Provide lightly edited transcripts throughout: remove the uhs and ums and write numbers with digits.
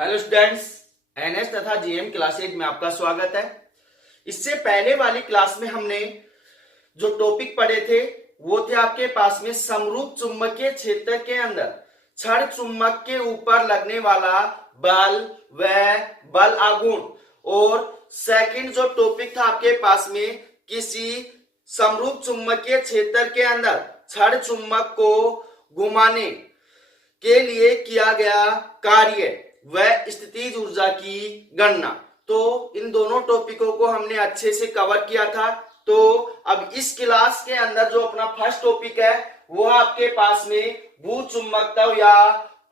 Hello students, NS तथा GM class 8 में आपका स्वागत है। इससे पहले वाली क्लास में हमने जो टॉपिक पढ़े थे वो थे आपके पास में समरूप चुंबकीय क्षेत्र के अंदर क्षण चुंबक के ऊपर लगने वाला बल व बल आघूर्ण। और सेकंड जो टॉपिक था आपके पास में किसी समरूप चुंबकीय क्षेत्र के अंदर क्षण चुंबक को घुमाने के लिए किया गया कार्य व स्थितिज ऊर्जा की गणना। तो इन दोनों टॉपिकों को हमने अच्छे से कवर किया था। तो अब इस क्लास के अंदर जो अपना फर्स्ट टॉपिक है वो आपके पास में भूचुंबकत्व या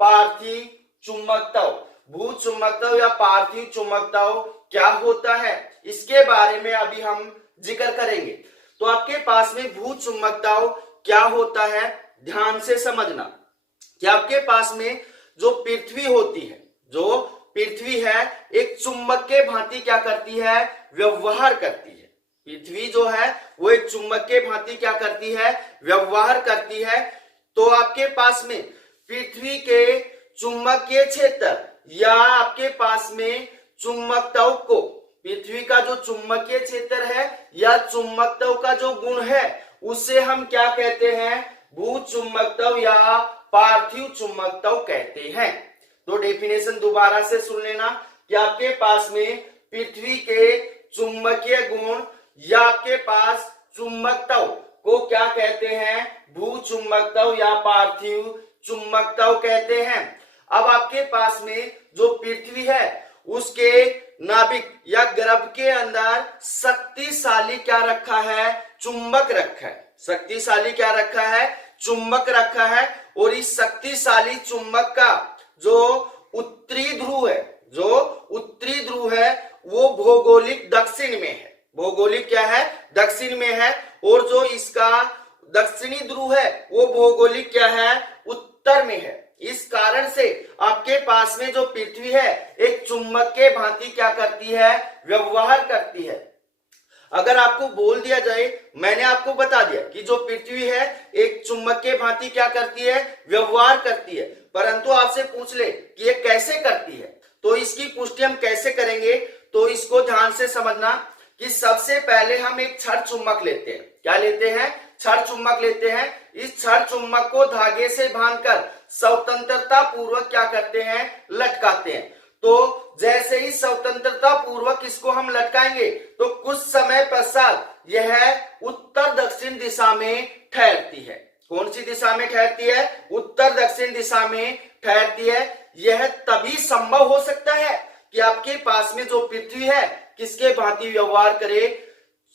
पार्थिव चुंबकत्व। भूचुंबकत्व या पार्थिव चुंबकत्व क्या होता है इसके बारे में अभी हम जिक्र करेंगे। तो आपके पास में भूचुंबकत्व क्या होता है ध्यान से समझना कि आपके पास में जो पृथ्वी होती है, जो पृथ्वी है एक चुंबक के भांति क्या करती है, व्यवहार करती है। पृथ्वी जो है वो एक चुंबक के भांति क्या करती है, व्यवहार करती है। तो आपके पास में पृथ्वी के चुंबकीय क्षेत्र या आपके पास में चुंबकत्व को, पृथ्वी का जो चुंबकीय क्षेत्र है या चुंबकत्व का जो गुण है उसे हम क्या कहते हैं, भूचुंबकत्व या पार्थिव चुंबकत्व कहते हैं। तो डेफिनेशन दोबारा से सुन लेना कि आपके पास में पृथ्वी के चुंबकीय गुण या आपके पास चुंबकत्व को क्या कहते हैं, भूचुंबकत्व या पार्थिव चुंबकत्व कहते हैं। अब आपके पास में जो पृथ्वी है उसके नाभिक या गर्भ के अंदर शक्तिशाली क्या रखा है, चुंबक रखा है। शक्तिशाली क्या रखा है, चुंबक रखा है। और इस शक्तिशाली चुंबक का जो उत्तरी ध्रुव है, जो उत्तरी ध्रुव है वो भौगोलिक दक्षिण में है। भौगोलिक क्या है, दक्षिण में है। और जो इसका दक्षिणी ध्रुव है वो भौगोलिक क्या है, उत्तर में है। इस कारण से आपके पास में जो पृथ्वी है एक चुंबक के भांति क्या करती है, व्यवहार करती है। अगर आपको बोल दिया जाए, मैंने आपको बता दिया कि जो पृथ्वी है एक चुंबक के भांति क्या करती है, व्यवहार करती है, परंतु आपसे पूछ ले कि ये कैसे करती है, तो इसकी पुष्टि हम कैसे करेंगे। तो इसको ध्यान से समझना कि सबसे पहले हम एक क्षण चुंबक लेते हैं। क्या लेते हैं, क्षण चुंबक लेते हैं। इस क्षण चुंबक को धागे से बांधकर स्वतंत्रता पूर्वक क्या करते हैं, लटकाते हैं। तो जैसे ही स्वतंत्रता पूर्वक इसको हम लटकाएंगे तो कुछ समय पश्चात यह उत्तर दक्षिण दिशा में ठहरती है। कौन सी दिशा में ठहरती है, उत्तर दक्षिण दिशा में ठहरती है। यह तभी संभव हो सकता है कि आपके पास में जो पृथ्वी है किसके भांति व्यवहार करे,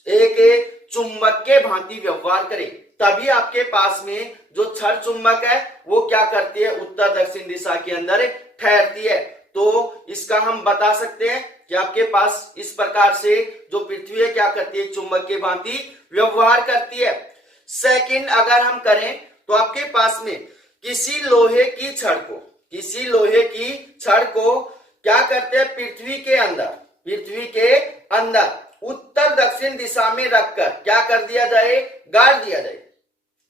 एक चुंबक के भांति व्यवहार करे। तभी आपके पास में जो क्षण चुंबक है वो क्या करती है, उत्तर दक्षिण दिशा के अंदर ठहरती है। तो इसका हम बता सकते हैं कि आपके पास इस प्रकार से जो पृथ्वी है क्या करती है, चुंबक के भांति व्यवहार करती है। सेकंड अगर हम करें तो आपके पास में किसी लोहे की छड़ को, किसी लोहे की छड़ को क्या करते हैं, पृथ्वी के अंदर, पृथ्वी के अंदर उत्तर दक्षिण दिशा में रखकर क्या कर दिया जाए, गाड़ दिया जाए।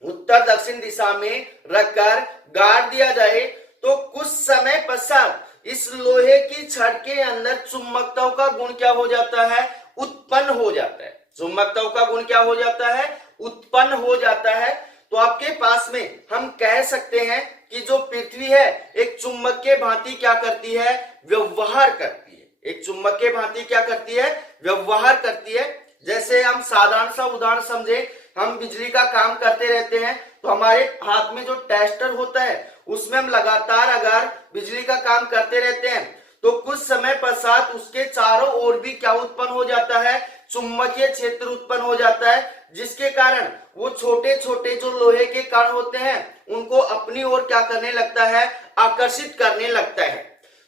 उत्तर दक्षिण दिशा में रखकर गाड़ दिया जाए तो कुछ समय पश्चात इस लोहे की छड़ के अंदर चुंबकत्व का गुण क्या हो जाता है, उत्पन्न हो जाता है। चुंबकत्व का गुण क्या हो जाता है, उत्पन्न हो जाता है। तो आपके पास में हम कह सकते हैं कि जो पृथ्वी है एक चुंबक के भांति क्या करती है, व्यवहार करती है। एक चुंबक के भांति क्या करती है, व्यवहार करती है। जैसे हम साधारण सा उदाहरण समझे, हम बिजली का काम करते रहते हैं तो हमारे हाथ में जो टेस्टर होता है उसमें हम लगातार अगर बिजली का काम करते रहते हैं तो कुछ समय पश्चात उसके चारों ओर भी क्या उत्पन्न हो जाता है, चुंबकीय क्षेत्र उत्पन्न हो जाता है, जिसके कारण वो छोटे छोटे जो लोहे के कण होते हैं उनको अपनी ओर क्या करने लगता है, आकर्षित करने लगता है।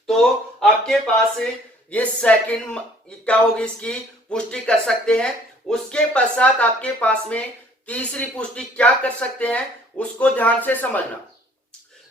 तो आपके पास ये सेकंड क्या होगी, इसकी पुष्टि कर सकते हैं। उसके पश्चात आपके पास में तीसरी पुष्टि क्या कर सकते हैं, उसको ध्यान से समझना।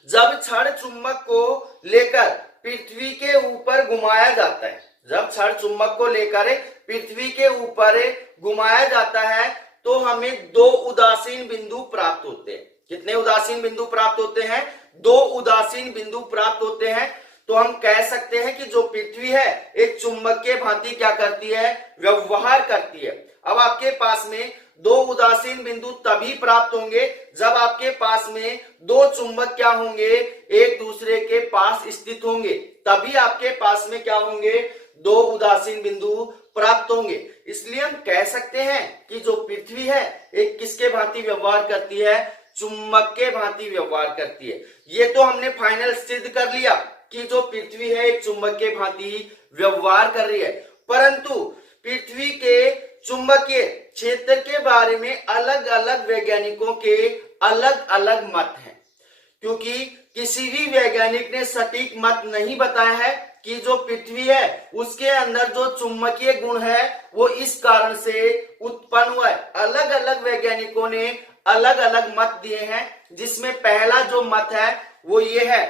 जब क्षण चुंबक को लेकर पृथ्वी के ऊपर घुमाया जाता है, जब क्षण चुंबक को लेकर पृथ्वी के ऊपर घुमाया जाता है तो हमें दो उदासीन बिंदु प्राप्त होते हैं। कितने उदासीन बिंदु प्राप्त होते हैं, दो उदासीन बिंदु प्राप्त होते हैं। तो हम कह सकते हैं कि जो पृथ्वी है एक चुंबक के भांति क्या करती है, व्यवहार करती है। अब आपके पास में दो उदासीन बिंदु तभी प्राप्त होंगे जब आपके पास में दो चुंबक क्या होंगे, एक दूसरे के पास स्थित होंगे, तभी आपके पास में क्या होंगे, दो उदासीन बिंदु प्राप्त होंगे। इसलिए हम कह सकते हैं कि जो पृथ्वी है एक किसके भांति व्यवहार करती है, चुंबक के भांति व्यवहार करती है। ये तो हमने फाइनल सिद्ध कर लिया कि जो पृथ्वी है एक चुंबक के भांति व्यवहार कर रही है, परंतु पृथ्वी के चुंबकीय क्षेत्र के बारे में अलग अलग वैज्ञानिकों के अलग अलग मत हैं, क्योंकि किसी भी वैज्ञानिक ने सटीक मत नहीं बताया है कि जो पृथ्वी है उसके अंदर जो चुंबकीय गुण है वो इस कारण से उत्पन्न हुआ है। अलग अलग वैज्ञानिकों ने अलग अलग मत दिए हैं, जिसमें पहला जो मत है वो ये है,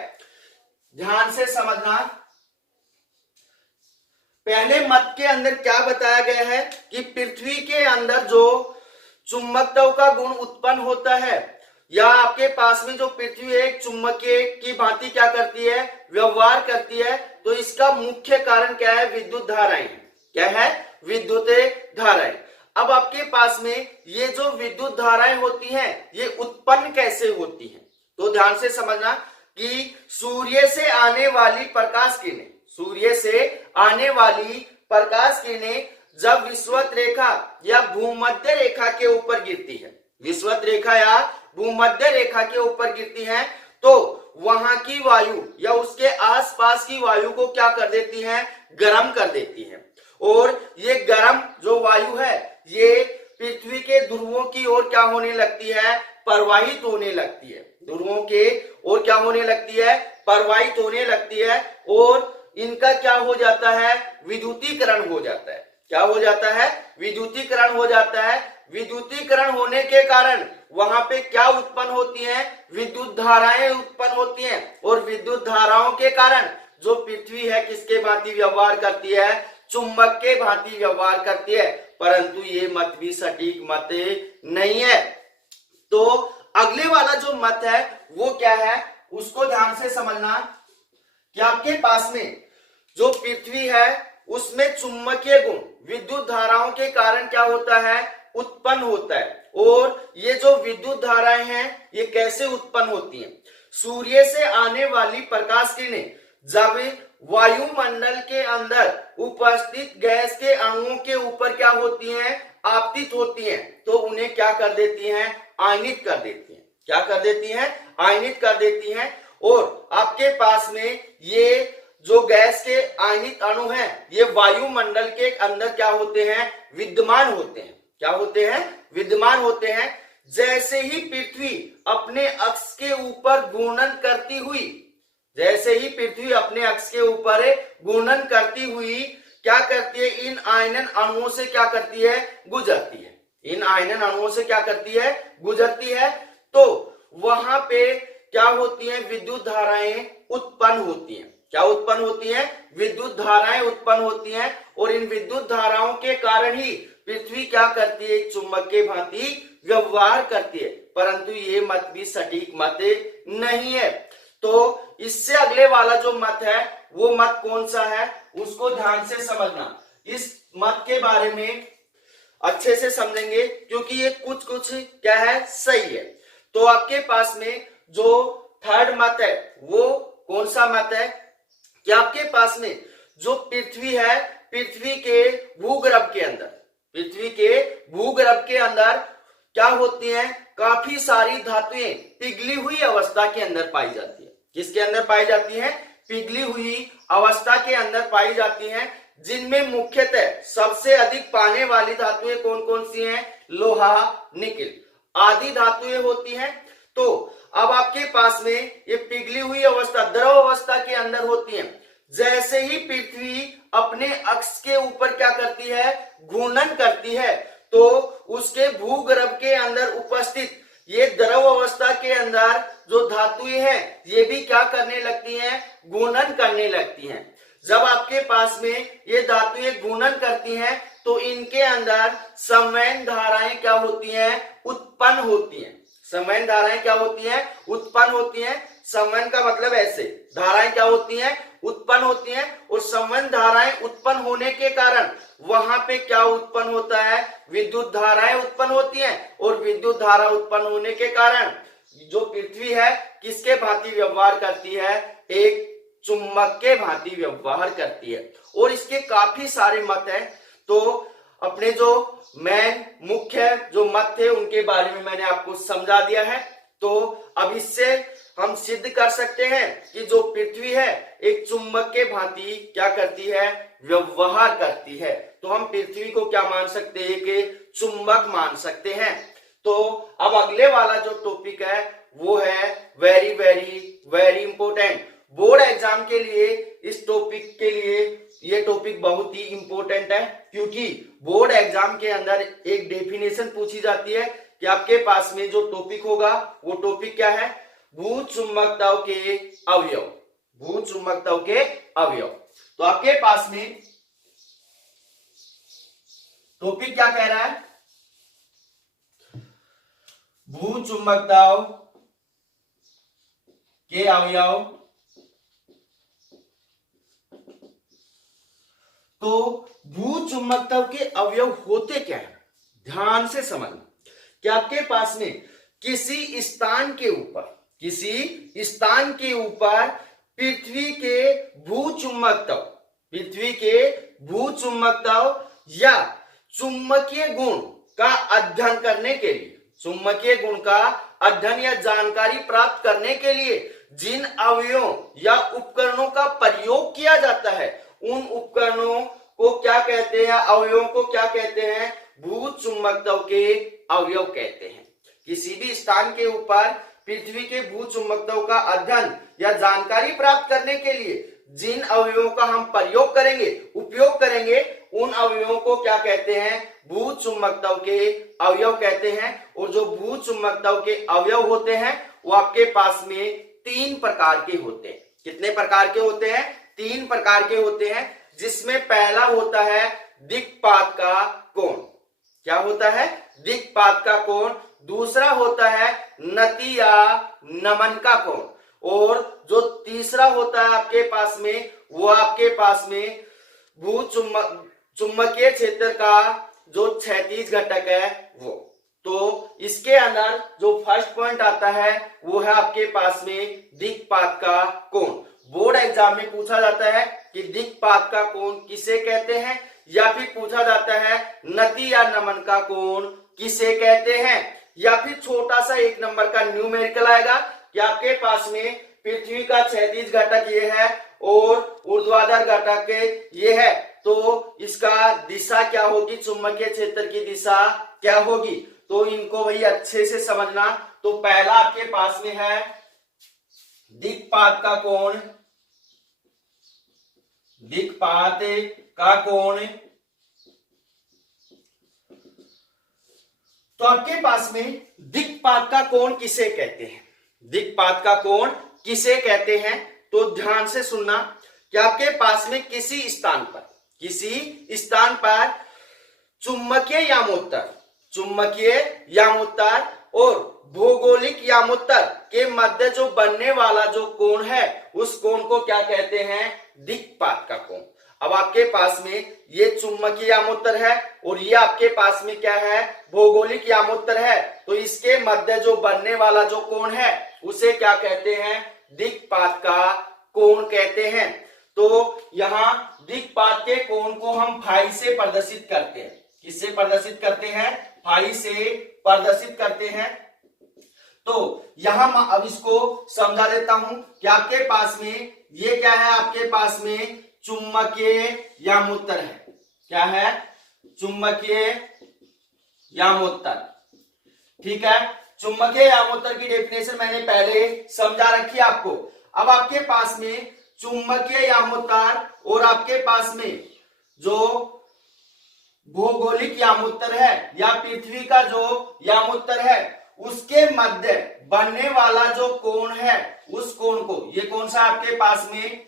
ध्यान से समझना। पहले मत के अंदर क्या बताया गया है कि पृथ्वी के अंदर जो चुंबकत्व का गुण उत्पन्न होता है, या आपके पास में जो पृथ्वी एक चुंबकीय की भांति क्या करती है, व्यवहार करती है, तो इसका मुख्य कारण क्या है, विद्युत धाराएं। क्या है, विद्युत धाराएं। अब आपके पास में ये जो विद्युत धाराएं होती हैं ये उत्पन्न कैसे होती हैं, तो ध्यान से समझना कि सूर्य से आने वाली प्रकाश किरणें, सूर्य से आने वाली प्रकाश किरणें जब विषुवत रेखा या भूमध्य रेखा के ऊपर गिरती है, विषुवत रेखा या भूमध्य रेखा के ऊपर गिरती हैं, तो वहां की वायु या उसके आसपास की वायु को क्या कर देती हैं, गर्म कर देती हैं। और ये गर्म जो वायु है ये पृथ्वी के ध्रुवों की ओर क्या होने लगती है, प्रवाहित होने लगती है, ध्रुवों के ओर क्या होने लगती है, प्रवाहित होने लगती है, और इनका क्या हो जाता है, विद्युतीकरण हो जाता है। क्या हो जाता है, विद्युतीकरण हो जाता है। विद्युतीकरण होने के कारण वहां पे क्या उत्पन्न होती हैं, विद्युत धाराएं उत्पन्न होती हैं, और विद्युत धाराओं के कारण जो पृथ्वी है किसके भांति व्यवहार करती है, चुंबक के भांति व्यवहार करती है। परंतु ये मत भी सटीक मत नहीं है। तो अगले वाला जो मत है वो क्या है, उसको ध्यान से समझना कि आपके पास में जो पृथ्वी है उसमें चुंबकीय गुण विद्युत धाराओं के कारण क्या होता है, उत्पन्न होता है। और ये जो विद्युत धाराएं हैं ये कैसे उत्पन्न होती हैं, सूर्य से आने वाली प्रकाश किरणें जब वायुमंडल के अंदर उपस्थित गैस के अणुओं के ऊपर क्या होती हैं, आपतित होती हैं, तो उन्हें क्या कर देती हैं, आयनित कर देती हैं। क्या कर देती हैं, आयनित कर देती हैं। और आपके पास में ये जो गैस के आयनित अणु हैं ये वायुमंडल के अंदर क्या होते हैं, विद्यमान होते हैं। क्या होते हैं, विद्यमान होते हैं। जैसे ही पृथ्वी अपने अक्ष के ऊपर घूर्णन करती हुई, जैसे ही पृथ्वी अपने अक्ष के ऊपर घूर्णन करती हुई क्या करती है, इन आयनन अणुओं से क्या करती है, गुजरती है। इन आयनन अणुओं से क्या करती है, गुजरती है। तो वहां पे क्या होती है, विद्युत धाराएं उत्पन्न होती हैं। क्या उत्पन्न होती हैं, विद्युत धाराएं उत्पन्न होती हैं। और इन विद्युत धाराओं के कारण ही पृथ्वी क्या करती है, चुंबक के भांति व्यवहार करती है। परंतु ये मत भी सटीक मत नहीं है। तो इससे अगले वाला जो मत है वो मत कौन सा है, उसको ध्यान से समझना। इस मत के बारे में अच्छे से समझेंगे क्योंकि ये कुछ कुछ क्या है, सही है। तो आपके पास में जो थर्ड मत है वो कौन सा मत है कि आपके पास में जो पृथ्वी है, पृथ्वी के भूगर्भ के अंदर, पृथ्वी के भूगर्भ के अंदर क्या होती हैं, काफी सारी धातुएं पिघली हुई अवस्था के अंदर पाई जाती है। किसके अंदर पाई जाती हैं, पिघली हुई अवस्था के अंदर पाई जाती हैं, जिनमें मुख्यतः सबसे अधिक पाने वाली धातुएं कौन कौन सी हैं, लोहा, निकिल आदि धातुएं होती हैं। तो अब आपके पास में ये पिघली हुई अवस्था द्रव अवस्था के अंदर होती है। जैसे ही पृथ्वी अपने अक्ष के ऊपर क्या करती है, घूर्णन करती है, तो उसके भूगर्भ के अंदर उपस्थित ये द्रव अवस्था के अंदर जो धातुएं हैं ये भी क्या करने लगती हैं, घूर्णन करने लगती हैं। जब आपके पास में ये धातुएं घूर्णन करती हैं तो इनके अंदर संवहन धाराएं क्या होती हैं, उत्पन्न होती हैं। संवहन धाराएं क्या होती हैं, उत्पन्न होती हैं। संवहन का मतलब ऐसे धाराएं क्या होती हैं, उत्पन्न होती हैं, और संवहन धाराएं उत्पन्न होने के कारण वहां पे क्या उत्पन्न होता है, विद्युत धाराएं उत्पन्न होती हैं, और विद्युत धारा उत्पन्न होने के कारण जो पृथ्वी है किसके भांति व्यवहार करती है, एक चुंबक के भांति व्यवहार करती है। और इसके काफी सारे मत हैं, तो अपने जो मेन मुख्य जो मत थे उनके बारे में मैंने आपको समझा दिया है। तो अब इससे हम सिद्ध कर सकते हैं कि जो पृथ्वी है एक चुंबक के भांति क्या करती है, व्यवहार करती है। तो हम पृथ्वी को क्या मान सकते हैं कि चुंबक मान सकते हैं। तो अब अगले वाला जो टॉपिक है वो है very very very important. Board exam के लिए इस टॉपिक के लिए ये टॉपिक बहुत ही इंपॉर्टेंट है, क्योंकि बोर्ड एग्जाम के अंदर एक डेफिनेशन पूछी जाती है कि आपके पास में जो टॉपिक होगा वो टॉपिक क्या है, भूचुंबकत्व के अवयव, भूचुंबकत्व के अवयव। तो आपके पास में टॉपिक क्या कह रहा है, भूचुंबकत्व के अवयव। तो भूचुंबकत्व के अवयव होते क्या है, ध्यान से समझना कि आपके पास में किसी स्थान के ऊपर पृथ्वी के भूचुंबकत्व या चुंबकीय गुण का अध्ययन करने के लिए, चुंबकीय गुण का अध्ययन या जानकारी प्राप्त करने के लिए जिन अवयवों या उपकरणों का प्रयोग किया जाता है उन उपकरणों को क्या कहते हैं, अवयवों को क्या कहते हैं, भूचुंबकत्व के अवयव कहते हैं। किसी भी स्थान के ऊपर पृथ्वी के भूचुंबकत्व का अध्ययन या जानकारी प्राप्त करने के लिए जिन अवयवों का हम प्रयोग करेंगे, उपयोग करेंगे, उन अवयवों को क्या कहते हैं, भूचुंबकत्व के अवयव कहते हैं। और जो भूचुंबकत्व के अवयव होते हैं वो आपके पास में 3 प्रकार के होते हैं। कितने प्रकार के होते हैं, 3 प्रकार के होते हैं, जिसमें पहला होता है दिक्पात का कोण। क्या होता है, दिक्पात का कोण। दूसरा होता है नति या नमन का कोण। और जो तीसरा होता है आपके पास में, वो आपके पास में चुंबकीय क्षेत्र का जो क्षैतिज घटक है वो। तो इसके अंदर जो फर्स्ट पॉइंट आता है वो है आपके पास में दिक्पात का कोण। बोर्ड एग्जाम में पूछा जाता है कि दिक्पात का कोण किसे कहते हैं, या फिर पूछा जाता है नति या नमन का कोण किसे कहते हैं, या फिर छोटा सा 1 नंबर का न्यूमेरिकल आएगा कि आपके पास में पृथ्वी का क्षैतिज घटक ये है और ऊर्ध्वाधर घटक ये है, तो इसका दिशा क्या होगी, चुंबकीय क्षेत्र की दिशा क्या होगी। तो इनको भाई अच्छे से समझना। तो पहला आपके पास में है दिक्पात का कोण, दिक्पात का कोण। तो आपके पास में दिक्पात का कोण किसे कहते हैं, दिक्पात का कोण किसे कहते हैं, तो ध्यान से सुनना कि आपके पास में किसी स्थान पर चुंबकीय यामोत्तर और भौगोलिक यामोत्तर के मध्य जो बनने वाला जो कोण है उस कोण को क्या कहते हैं, दिक्पात का कोण। अब आपके पास में ये चुंबकीय यामोत्तर है और ये आपके पास में क्या है, भौगोलिक यामोत्तर है। तो इसके मध्य जो बनने वाला जो कोण है उसे क्या कहते हैं, दिक्पात का कोण कहते हैं। तो यहाँ दिक्पात के कोण को हम फाई से प्रदर्शित करते हैं। किससे प्रदर्शित करते हैं, फाई से प्रदर्शित करते हैं। तो यहां मैं अब इसको समझा देता हूं कि आपके पास में ये क्या है, आपके पास में चुंबकीय यामोत्तर है। क्या है, चुंबकीय यामोत्तर। ठीक है, चुंबकीय यामोत्तर की डेफिनेशन मैंने पहले समझा रखी है आपको। अब आपके पास में चुंबकीय यामोत्तर और आपके पास में जो भौगोलिक यामोत्तर है या पृथ्वी का जो यामोत्तर है उसके मध्य बनने वाला जो कोण है उस कोण को, ये कौन सा आपके पास में,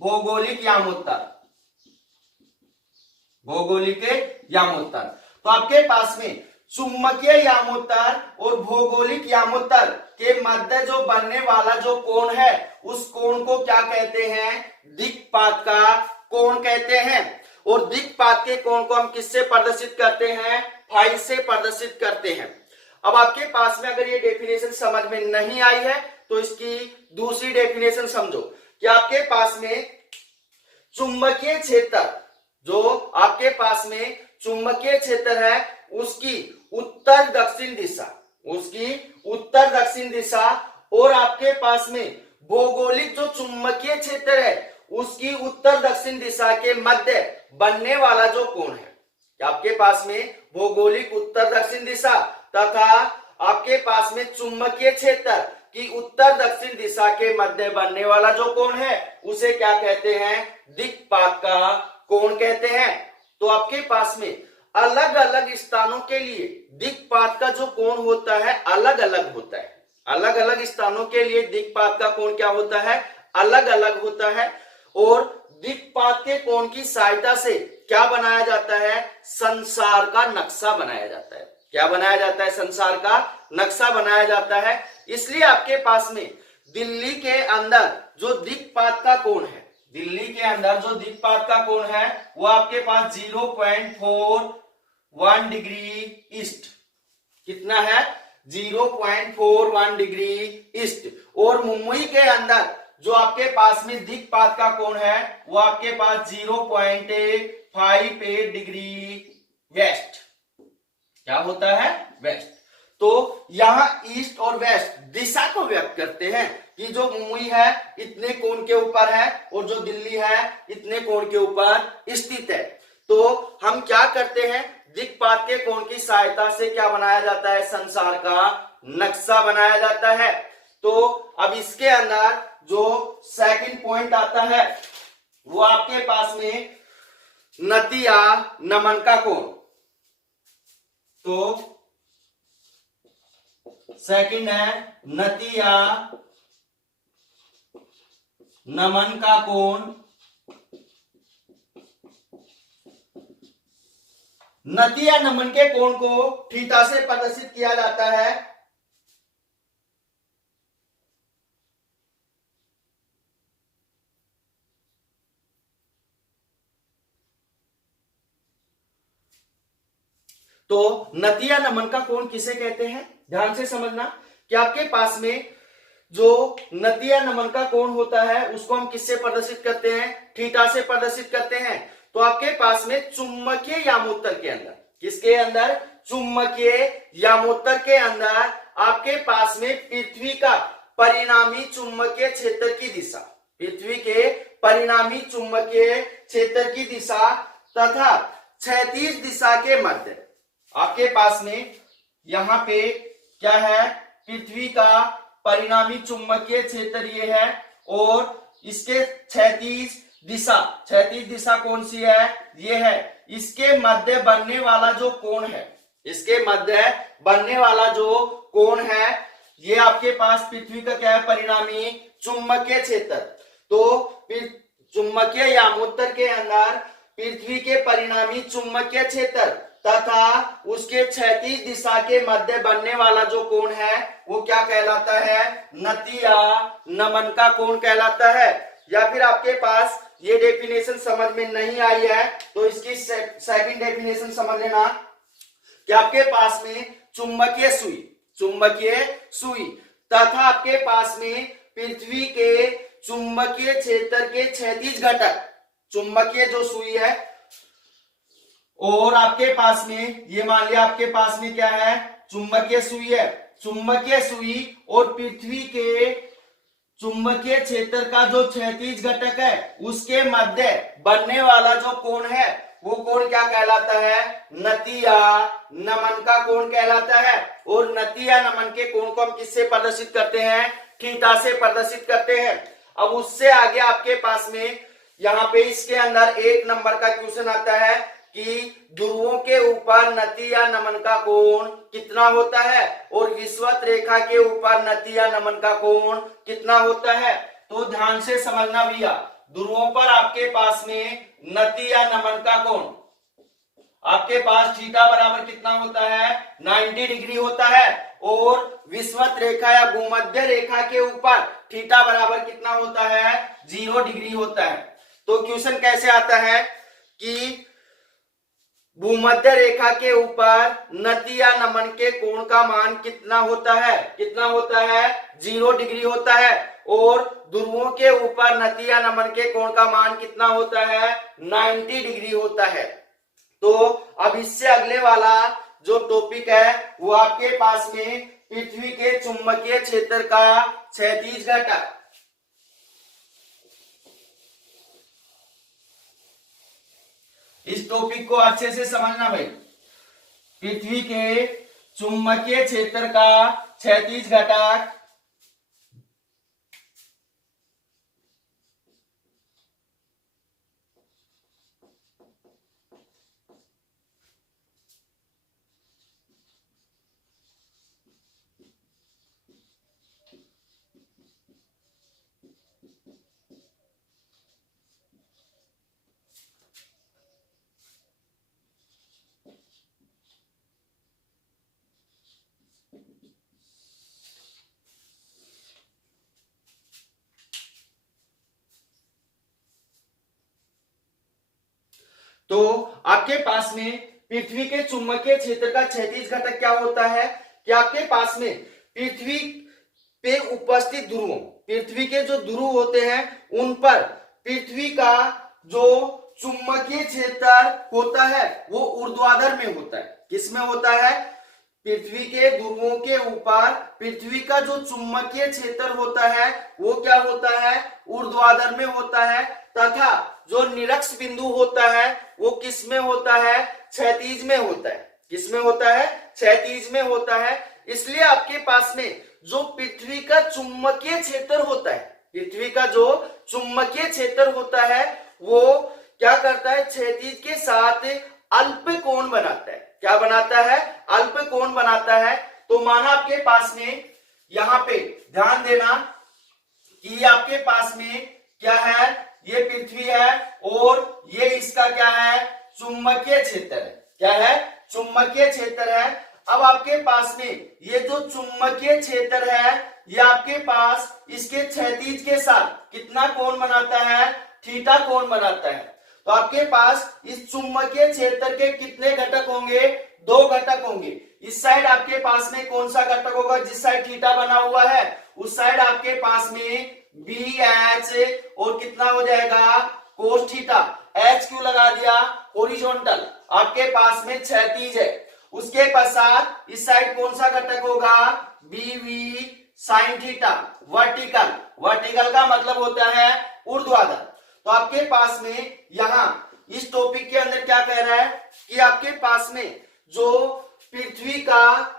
भौगोलिक यामोत्तर, भौगोलिक यामोत्तर। तो आपके पास में चुंबकीय यामोत्तर और भौगोलिक यामोत्तर के मध्य जो बनने वाला जो कोण है उस कोण को क्या कहते हैं? दिक्पात का कोण कहते हैं। और दिक्पात के कोण को हम किससे प्रदर्शित करते हैं? फाई से प्रदर्शित करते हैं। अब आपके पास में अगर ये डेफिनेशन समझ में नहीं आई है तो इसकी दूसरी डेफिनेशन समझो कि आपके पास में चुंबकीय क्षेत्र, जो आपके पास में चुंबकीय क्षेत्र है उसकी उत्तर दक्षिण दिशा और आपके पास में भौगोलिक जो चुंबकीय क्षेत्र है उसकी उत्तर दक्षिण दिशा के मध्य बनने वाला जो कोण है, आपके पास में भौगोलिक उत्तर दक्षिण दिशा तथा आपके पास में चुंबकीय क्षेत्र की उत्तर दक्षिण दिशा के मध्य बनने वाला जो कोण है उसे क्या कहते हैं? दिक्पात का कोण कहते हैं। तो आपके पास में अलग अलग स्थानों के लिए दिक्पात का जो कोण होता है अलग अलग होता है। अलग अलग स्थानों के लिए दिक्पात का कोण क्या होता है? अलग अलग होता है। और दिक्पात के कोण की सहायता से क्या बनाया जाता है? संसार का नक्शा बनाया जाता है। क्या बनाया जाता है? संसार का नक्शा बनाया जाता है। इसलिए आपके पास में दिल्ली के अंदर जो दिक्पात का कोण है, दिल्ली के अंदर जो दिक्पात का कोण है वो आपके पास 0.41 डिग्री ईस्ट, कितना है? 0.41 डिग्री ईस्ट। और मुंबई के अंदर जो आपके पास में दिक्पात का कोण है वो आपके पास 0.58 डिग्री वेस्ट। क्या होता है? वेस्ट। तो यहां ईस्ट और वेस्ट दिशा को व्यक्त करते हैं कि जो मुंबई है इतने कोण के ऊपर है और जो दिल्ली है इतने कोण के ऊपर स्थित है। तो हम क्या करते हैं? दिक्पात के कोण की सहायता से क्या बनाया जाता है? संसार का नक्शा बनाया जाता है। तो अब इसके अंदर जो सेकंड पॉइंट आता है वो आपके पास में नतीया नमन का कोण। तो सेकंड है नतीया नमन का कोण। नतीया नमन के कोण को थीटा से प्रदर्शित किया जाता है। तो नतीया नमन का कोण किसे कहते हैं? ध्यान से समझना कि आपके पास में जो नतीया नमन का कोण होता है उसको हम किससे प्रदर्शित करते हैं? थीटा से प्रदर्शित करते हैं। तो आपके पास में चुंबकीय यामोत्तर के अंदर, किसके अंदर? चुंबकीय यामोत्तर के अंदर आपके पास में पृथ्वी का परिणामी चुंबकीय क्षेत्र की दिशा, पृथ्वी के परिणामी चुंबकीय क्षेत्र की दिशा तथा क्षैतिज दिशा के मध्य आपके पास में यहां पे क्या है? पृथ्वी का परिणामी चुंबकीय क्षेत्र ये है और इसके क्षैतिज दिशा कौन सी है? ये है। इसके मध्य बनने वाला जो कोण है, इसके मध्य बनने वाला जो कोण है ये आपके पास पृथ्वी का क्या है? परिणामी चुंबकीय क्षेत्र। तो चुंबकीय यामोत्तर के अंदर पृथ्वी के परिणामी चुंबकीय क्षेत्र तथा उसके क्षैतिज दिशा के मध्य बनने वाला जो कोण है वो क्या कहलाता है? नतीया नमन का कोण कहलाता है। या फिर आपके पास ये डेफिनेशन समझ में नहीं आई है तो इसकी सेकंड डेफिनेशन समझ लेना कि आपके पास में चुंबकीय सुई तथा आपके पास में पृथ्वी के चुंबकीय क्षेत्र के क्षैतिज घटक, चुंबकीय जो सुई है और आपके पास में ये मान लिया आपके पास में क्या है? चुंबकीय सुई है। चुंबकीय सुई और पृथ्वी के चुंबकीय क्षेत्र का जो क्षैतिज घटक है उसके मध्य बनने वाला जो कोण है वो कोण क्या कहलाता है? नतीया नमन का कोण कहलाता है। और नतीया नमन के कोण को हम किससे प्रदर्शित करते हैं? थीटा से प्रदर्शित करते हैं। अब उससे आगे आपके पास में यहाँ पे इसके अंदर 1 नंबर का क्वेश्चन आता है कि ध्रुवों के ऊपर नतीया नमन का कोण कितना होता है और विषुवत रेखा के ऊपर नतीया नमन का कोण कितना होता है। तो ध्यान से समझना भैया, ध्रुवों पर आपके पास में नतीया नमन का कोण, आपके पास थीटा बराबर कितना होता है 90 डिग्री होता है और विषुवत रेखा या भूमध्य रेखा के ऊपर थीटा बराबर कितना होता है 0 डिग्री होता है। तो क्वेश्चन कैसे आता है कि भूमध्य रेखा के ऊपर नति या नमन के कोण का मान कितना होता है 0 डिग्री होता है और ध्रुवों के ऊपर नति या नमन के कोण का मान कितना होता है 90 डिग्री होता है। तो अब इससे अगले वाला जो टॉपिक है वो आपके पास में पृथ्वी के चुंबकीय क्षेत्र का क्षैतिज घटक। इस टॉपिक को अच्छे से समझना भाई। पृथ्वी के चुंबकीय क्षेत्र का क्षैतिज घटक तो आपके पास में पृथ्वी के चुंबकीय क्षेत्र का क्षैतिज घटक क्या होता है कि आपके पास में पृथ्वी पे उपस्थित ध्रुवों, पृथ्वी के जो ध्रुव होते हैं उन पर पृथ्वी का जो चुंबकीय क्षेत्र होता है वो ऊर्ध्वाधर में होता है। किसमें होता है? पृथ्वी के ध्रुवों के ऊपर पृथ्वी का जो चुंबकीय क्षेत्र होता है वो क्या होता है? ऊर्ध्वाधर में होता है तथा जो निरक्ष बिंदु होता है वो किस में होता है? क्षैतिज में होता है। किसमें होता है? क्षैतिज में होता है। इसलिए आपके पास में जो पृथ्वी का चुंबकीय क्षेत्र होता है, पृथ्वी का जो चुंबकीय क्षेत्र होता है वो क्या करता है? क्षैतिज के साथ अल्प कोण बनाता है। क्या बनाता है? अल्प कोण बनाता है। तो माना आपके पास में यहां पे ध्यान देना कि आपके पास में क्या है? ये पृथ्वी है और ये इसका क्या है? चुंबकीय क्षेत्र है। क्या है? चुंबकीय क्षेत्र है। अब आपके पास में ये जो चुंबकीय क्षेत्र है ये आपके पास इसके क्षैतिज के साथ कितना कोण बनाता है? थीटा कोण बनाता है। तो आपके पास इस चुंबकीय क्षेत्र के कितने घटक होंगे? 2 घटक होंगे। इस साइड आपके पास में कौन सा घटक होगा? जिस साइड थीटा बना हुआ है उस साइड आपके पास में बी एच और कितना हो जाएगा? Cos theta. एच क्यों लगा दिया? हॉरिजॉन्टल, आपके पास में क्षैतिज है। उसके पश्चात इस साइड कौन सा घटक होगा? B V sine theta. Vertical, vertical का मतलब होता है ऊर्ध्वाधर। तो आपके पास में यहां इस टॉपिक के अंदर क्या कह रहा है कि आपके पास में जो पृथ्वी का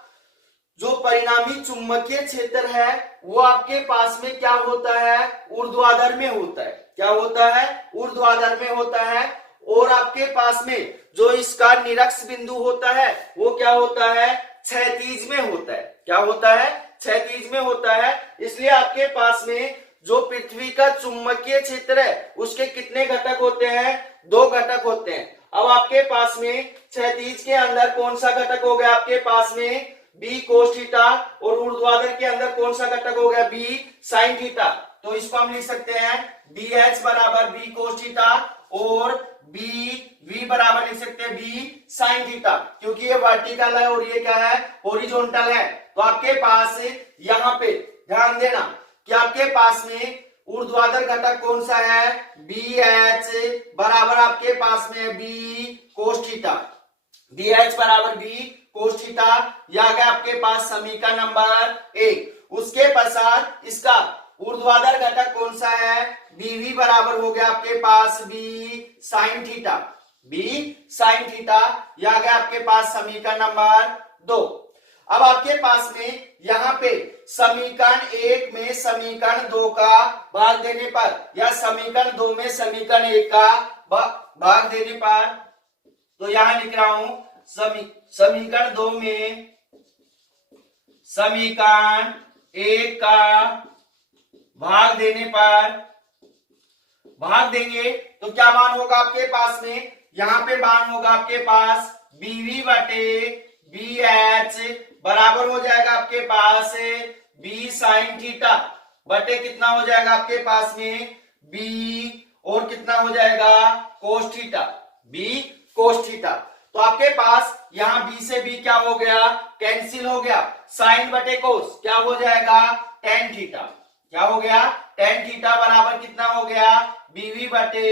जो परिणामी चुंबकीय क्षेत्र है वो आपके पास में क्या होता है? ऊर्ध्वाधर में होता है। क्या होता है? ऊर्ध्वाधर में होता है। और आपके पास में जो इसका निरक्ष बिंदु होता है वो क्या होता है? क्षैतिज में होता है। क्या होता है? क्षैतिज में होता है। इसलिए आपके पास में जो पृथ्वी का चुंबकीय क्षेत्र है उसके कितने घटक होते हैं? 2 घटक होते हैं। अब आपके पास में क्षैतिज के अंदर कौन सा घटक हो गया? आपके पास में बी कोस थीटा और ऊर्ध्वाधर के अंदर कौन सा घटक हो गया? B sine theta. तो इसको हम लिख सकते हैं बी एच बराबर बी कोस थीटा और बी वी बराबर लिख सकते हैं बी साइन थीटा, क्योंकि ये वर्टिकल है और ये क्या है? हॉरिजॉन्टल है। तो आपके पास यहां पे ध्यान देना कि आपके पास में ऊर्ध्वाधर घटक कौन सा है? बी एच बराबर आपके पास में B cos theta. B H बराबर बी कोस थीटा, यह आ गया आपके पास समीकरण नंबर 1। उसके पश्चात इसका ऊर्ध्वाधर घटक कौन सा है? बीवी बराबर हो गया आपके पास B sine theta. B sine theta, यह आ गया आपके पास समीकरण नंबर 2। अब आपके पास में यहां पे समीकरण 1 में समीकरण 2 का भाग देने पर या समीकरण 2 में समीकरण 1 का भाग देने पर, तो यहां लिख रहा हूं समीकरण 2 में समीकरण 1 का भाग देने पर, भाग देंगे तो क्या मान होगा आपके पास में? यहाँ पे मान होगा आपके पास BV बटे BH बराबर हो जाएगा आपके पास B साइन थीटा बटे कितना हो जाएगा आपके पास में B और कितना हो जाएगा cos theta, B cos theta. तो आपके पास यहाँ B से B क्या हो गया, कैंसिल हो गया। साइन बटे कोस क्या हो जाएगा टेन थीटा, क्या हो गया टेन थीटा बराबर कितना हो गया BV बटे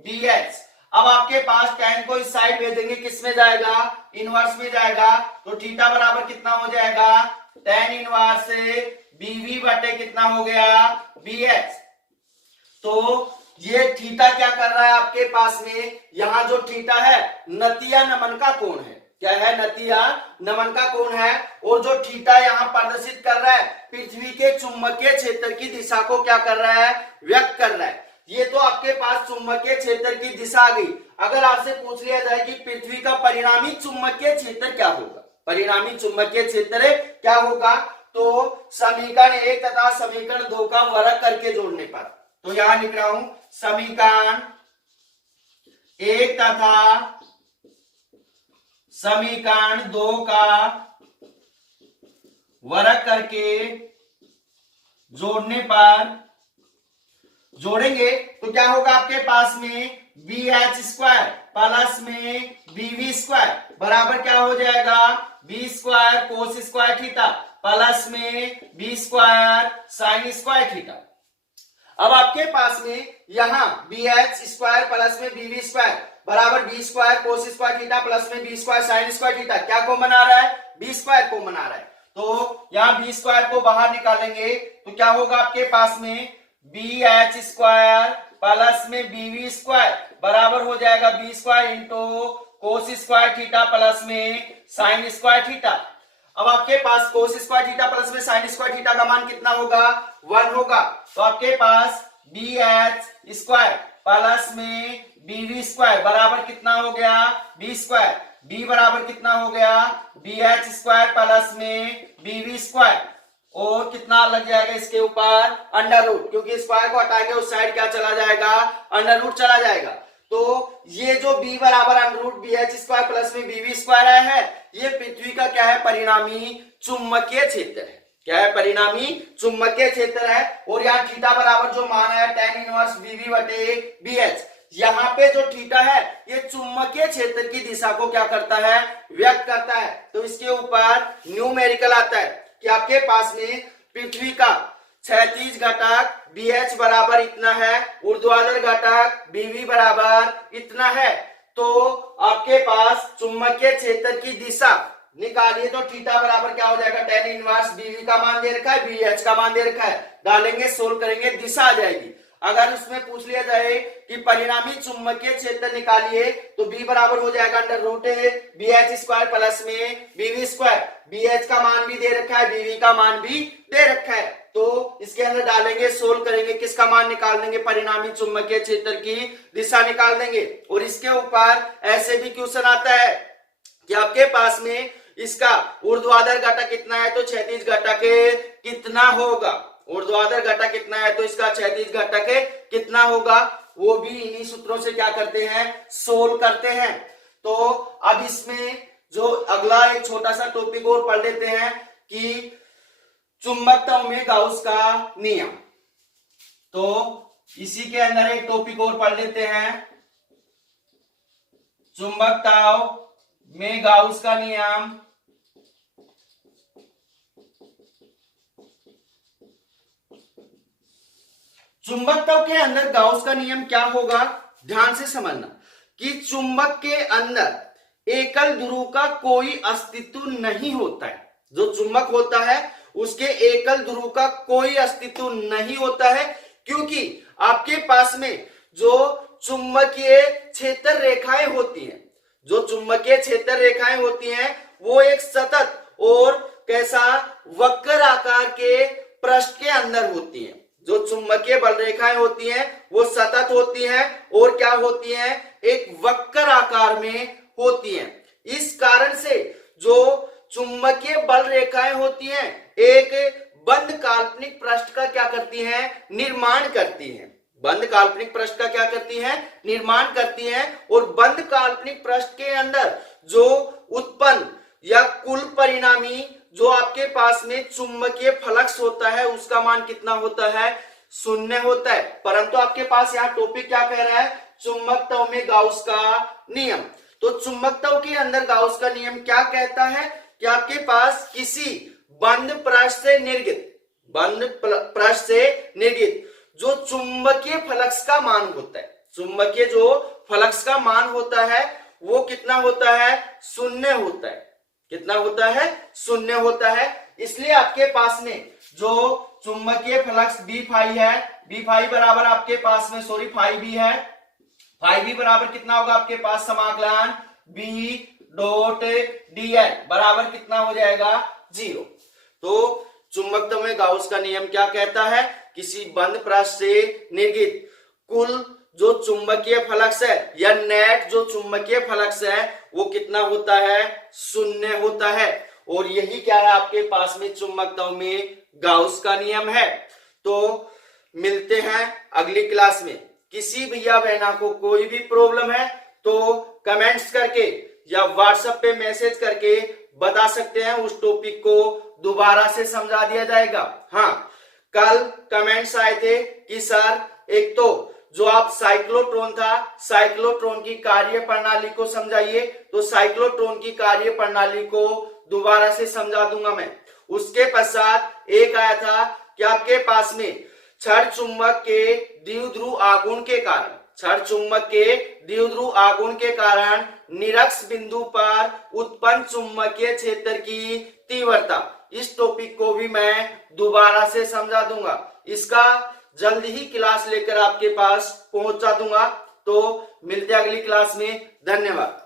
BH। अब आपके पास टेन को इस साइड भेजेंगे, किस में जाएगा इनवर्स में जाएगा, तो थीटा बराबर कितना हो जाएगा टेन इनवर्स BV बटे कितना हो गया BH। तो ये थीटा क्या कर रहा है आपके पास में, यहां जो थीटा है नतीया नमन का कोण है, क्या है नतीया नमन का कोण है। और जो थीटा यहाँ प्रदर्शित कर रहा है पृथ्वी के चुंबकीय क्षेत्र की दिशा को क्या कर रहा है व्यक्त कर रहा है। ये तो आपके पास चुंबकीय क्षेत्र की दिशा आ गई। अगर आपसे पूछ लिया जाए कि पृथ्वी का परिणामी चुंबकीय क्षेत्र क्या होगा, परिणामी चुंबकीय क्षेत्र क्या होगा, तो समीकरण 1 तथा समीकरण 2 का वर्ग करके जोड़ने पर, तो यहां लिख रहा हूं समीकरण 1 तथा समीकरण 2 का वर्ग करके जोड़ने पर जोड़ेंगे तो क्या होगा आपके पास में BH स्क्वायर प्लस में BV स्क्वायर बराबर क्या हो जाएगा B square cos square theta plus में B square sine square theta. अब आपके पास में यहां BH स्क्वायर प्लस में BV स्क्वायर बराबर B square cos square theta plus में B square sine square theta क्या को बना रहा है B स्क्वायर को बना रहा है। तो यहां B स्क्वायर को बाहर निकालेंगे तो क्या होगा आपके पास में BH स्क्वायर प्लस में BV स्क्वायर बराबर हो जाएगा B square into cos square theta plus में साइन स्क्वायर थीटा। अब आपके पास कोस स्क्वायर थीटा प्लस में साइन स्क्वायर थीटा का मान कितना होगा 1 होगा। तो आपके पास BH स्क्वायर प्लस में BV स्क्वायर बराबर कितना हो गया B स्क्वायर, B बराबर कितना हो गया BH स्क्वायर प्लस में BV स्क्वायर और कितना लग जाएगा इसके ऊपर अंडर रूट, क्योंकि स्क्वायर को हटाएंगे उस साइड क्या चला जाएगा अंडर रूट चला जाएगा। तो ये जो B बराबर under root BH square plus में BV स्क्वायर है ये पृथ्वी का क्या है परिणामी चुंबकीय क्षेत्र है, क्या है परिणामी चुंबकीय क्षेत्र है। और यहाँ थीटा बराबर जो मान है tan इनवर्स BV बटे BH, यहाँ पे जो थीटा है ये चुंबकीय क्षेत्र की दिशा को क्या करता है व्यक्त करता है। तो इसके ऊपर न्यूमेरिकल आता है कि आपके पास में पृथ्वी का क्षैतिज घटक BH बराबर इतना है, ऊर्ध्वाधर घटक BV बराबर इतना है। तो आपके पास चुंबकीय क्षेत्र की दिशा निकालिए तो थीटा बराबर क्या हो जाएगा tan इनवर्स BV का मान दे रखा है BH का मान दे रखा है, डालेंगे सोल्व करेंगे दिशा आ जाएगी। अगर उसमें पूछ लिया जाए कि परिणामी चुंबकीय क्षेत्र निकालिए तो B बराबर हो जाएगा under root BH square plus में BV स्क्वायर, BH का मान भी दे रखा है BV का मान भी दे रखा है। तो इसके अंदर डालेंगे सोल्व करेंगे किसका मान निकाल देंगे परिणामी चुंबकीय क्षेत्र की दिशा निकाल देंगे। और इसके ऊपर ऐसे भी क्वेश्चन आता है कि आपके पास में इसका ऊर्ध्वाधर घटक कितना है तो क्षैतिज घटक कितना होगा, ऊर्ध्वाधर घटक कितना है तो इसका क्षैतिज घटक कितना होगा, वो भी इन्हीं सूत्रों से क्या करते हैं सोल्व करते हैं। तो अब इसमें जो अगला एक छोटा सा टॉपिक और पढ़ लेते हैं कि चुंबकत्व में गाउस का नियम। तो इसी के अंदर एक टॉपिक और पढ़ लेते हैं चुंबकत्व में गाउस का नियम। चुंबकत्व के अंदर गाउस का नियम क्या होगा, ध्यान से समझना कि चुंबक के अंदर एकल ध्रुव का कोई अस्तित्व नहीं होता है। जो चुंबक होता है उसके एकल ध्रुव का कोई अस्तित्व नहीं होता है, क्योंकि आपके पास में जो चुंबकीय क्षेत्र रेखाएं होती हैं, जो चुंबकीय क्षेत्र रेखाएं होती हैं वो एक सतत और कैसा वक्र आकार के पृष्ठ के अंदर होती हैं। जो चुंबकीय बल रेखाएं होती हैं वो सतत होती हैं और क्या होती हैं एक वक्र आकार में होती हैं। इस कारण से जो चुंबकीय बल रेखाएं होती हैं एक बंद काल्पनिक पृष्ठ का क्या करती हैं निर्माण करती हैं, बंद काल्पनिक पृष्ठ का क्या करती है, निर्माण करती है। और बंद काल्पनिक पृष्ठ के अंदर जो उत्पन्न या कुल परिणामी जो आपके पास में चुंबकीय फ्लक्स होता है उसका मान कितना होता है, शून्य होता है। परंतु आपके पास यहाँ टॉपिक क्या कह रहा है, चुंबकत्व में गाउस का नियम। तो चुंबकत्व के अंदर गाउस का नियम क्या कहता है कि आपके पास किसी बंद पृष्ठ से निर्गित जो चुंबकीय फ्लक्स का मान होता है, चुंबकीय जो फ्लक्स का मान होता है वो कितना होता है, शून्य होता है। कितना होता है, शून्य होता है। इसलिए आपके पास में जो चुंबकीय फ्लक्स बी फाई है, बी फाई बराबर आपके पास में फाई बी है, फाई बी बराबर कितना होगा आपके पास, समाकलन बी डॉट डी एल बराबर कितना हो जाएगा, 0। तो चुंबकत्व में गाउस का नियम क्या कहता है, किसी बंद पृष्ठ से निर्गित कुल जो चुंबकीय फ्लक्स है या नेट जो चुंबकीय फ्लक्स है वो कितना होता है, शून्य होता है। और यही क्या है आपके पास में चुंबकत्व में गाउस का नियम है। तो मिलते हैं अगली क्लास में। किसी भैया बहना को कोई भी प्रॉब्लम है तो कमेंट्स करके या व्हाट्सएप पे मैसेज करके बता सकते हैं, उस टॉपिक को दोबारा से समझा दिया जाएगा। हाँ, कल कमेंट्स आए थे कि सर एक तो जो आप साइक्लोट्रॉन था, साइक्लोट्रॉन की कार्य प्रणाली को समझाइए, तो साइक्लोट्रॉन की कार्य प्रणाली को दोबारा से समझा दूंगा मैं। उसके पश्चात एक आया था कि आपके पास में क्षण चुंबक के द्विध्रुव आघूर्ण के कारण, क्षण चुंबक के द्विध्रुव आघूर्ण के कारण निरक्ष बिंदु पर उत्पन्न चुंबकीय क्षेत्र की तीव्रता, इस टॉपिक को भी मैं दोबारा से समझा दूंगा। इसका जल्द ही क्लास लेकर आपके पास पहुंचा दूंगा। तो मिलते हैं अगली क्लास में। धन्यवाद।